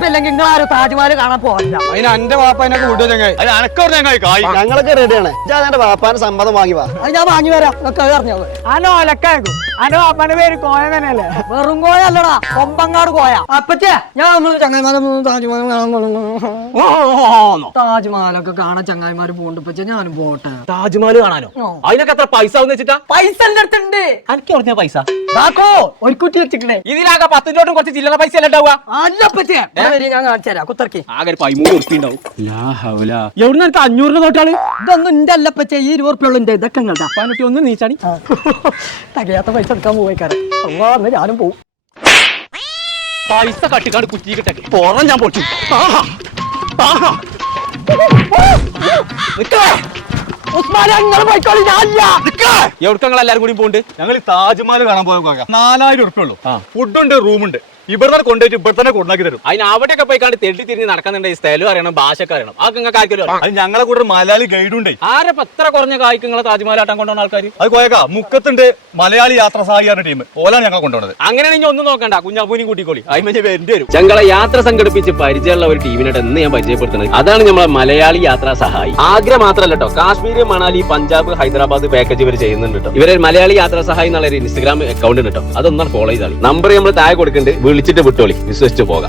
വാപ്പില്ലെങ്കിൽ നിങ്ങൾ ആരും താജ്മഹൽ കാണാൻ പോകില്ല അതിന് എന്റെ വാപ്പ എന്നെ കൂട്ടുക ചങ്ങായി അത് അനക്കവിടെ ചങ്ങായി കായ്. ഞങ്ങളൊക്കെ റെഡിയാണ്. ഞാൻ വാപ്പാന്റെ സമ്മതം വാങ്ങി വാ. അത് ഞാൻ വാങ്ങി വരാം. ഒക്കെ അറിഞ്ഞത് അനോ ഒലക്കാക്കും അനോ വാപ്പാന്റെ പേര് കോയ തന്നെയല്ലേ? വെറും കോയ അല്ലടാ. കൊമ്പങ്ങാട് കോയ. അപ്പച്ചേ. ഞാൻ ഒന്ന് ചങ്ങായിമാരൊന്ന് താജ്മഹൽ കാണാൻ താജ്മഹലൊക്കെ കാണാൻ ചങ്ങായിമാര് പോണ്ട്. പച്ചേ ഞാനും പോട്ടെ. താജ്മഹൽ കാണാനോ? അതിനൊക്കെ എത്ര പൈസ ആവുന്ന വെച്ചിട്ടാ? പൈസ എന്റെ അടുത്തുണ്ട്. എനിക്ക് പറഞ്ഞ പൈസ? ഒരു കുറ്റി വെച്ചിട്ടേ ഇതിലാകെ പത്ത് രൂപ കുറച്ച് ചില്ലറ പൈസ ഞാൻ കാണിച്ചു തരാം. കുത്തർക്കി. ആകെ പതിമൂന്ന് ഉറുപ്പി ഉണ്ടാവും. എവിടുന്ന് എനിക്ക് അഞ്ഞൂറിന് തൊട്ടാൾ ഇതൊന്നും എന്റെ അല്ലപ്പച്ച പച്ചേ ഈ ഇരുപത് ഉറുപ്പിയുള്ള എന്റെ ഇതൊക്കെ ഇങ്ങൾതാ. ഒന്ന് നീച്ചാണി തകയാത്ത പൈസ എടുക്കാൻ പോയിക്കാരെ അമ്മ അന്ന് ഞാനും പോവും. പൈസ കട്ടിക്കാണ്ട് കുറ്റി കിട്ടെ പുറം ഞാൻ പൊട്ടി ആഹാ. ആഹാ. നിക്ക്. ഉസ്മാനെ നിങ്ങൾ പോയിക്കോളി ഞാനില്ല നിക്ക്. എവിടുക്ക നിങ്ങൾ എല്ലാരും കൂടി പോണ്ട്? ഞങ്ങൾ താജ്മഹൽ കാണാൻ പോയ നാലായിരം ഉറുപ്പുള്ളൂ ഫുഡുണ്ട് റൂമുണ്ട് ഇവിടെ തന്നെ കൊണ്ടുപോയിട്ട് ഇവിടെ തന്നെ കൊണ്ടാക്കി തരും. അതിന് അവിടെയൊക്കെ പോയി കണ്ട് തെണ്ടി തിരിഞ്ഞ് നടക്കുന്നുണ്ട് ഈ സ്ഥലം അറിയണം ഭാഷയൊക്കെ അറിയണം. അതൊക്കെ നിങ്ങൾക്ക് ആർക്കെങ്കിലും അത് ഞങ്ങളെ കൂടെ ഒരു മലയാളി ഗൈഡ് ഉണ്ട്. ആരെ പത്ര കുറഞ്ഞ കായ്ക്ക് നിങ്ങളെ താജ്മഹലാട്ടം കൊണ്ടുവന്ന ആൾക്കാർ അത് കോയക്കാ മുക്കത്തുണ്ട് മലയാളി യാത്ര സഹായിക്കുന്ന ടീം. ഓലാണ് ഞങ്ങൾ കൊണ്ടുപോകുന്നത് അങ്ങനെയാണെങ്കിൽ ഒന്നും നോക്കണ്ട കുഞ്ഞാപ്പൂനും കൂട്ടിക്കോളി. അതിന് വേണ്ടി വരും. ഞങ്ങളെ യാത്ര സംഘടിപ്പിച്ച് പരിചയമുള്ള ഒരു ടീമിനായിട്ട് എന്ന് ഞാൻ പരിചയപ്പെടുത്തുന്നത് അതാണ് നമ്മളെ മലയാളി യാത്ര സഹായി. ആഗ്ര മാത്രമല്ല കേട്ടോ കാശ്മീർ മണാലി പഞ്ചാബ് ഹൈദരാബാദ് പാക്കേജ് ഇവർ ചെയ്യുന്നുണ്ട് കേട്ടോ ഇവരെ മലയാളി യാത്രാ സഹായി എന്നുള്ള ഒരു ഇൻസ്റ്റാഗ്രാം അക്കൗണ്ട് ഉണ്ട് കേട്ടോ അതൊന്നാണ് ഫോളോ ചെയ്താൽ നമ്പർ നമ്മൾ താഴെ കൊടുക്കുന്നുണ്ട് വിളിച്ചിട്ട് വിട്ടോളി. വിശ്വസിച്ച് പോകാം.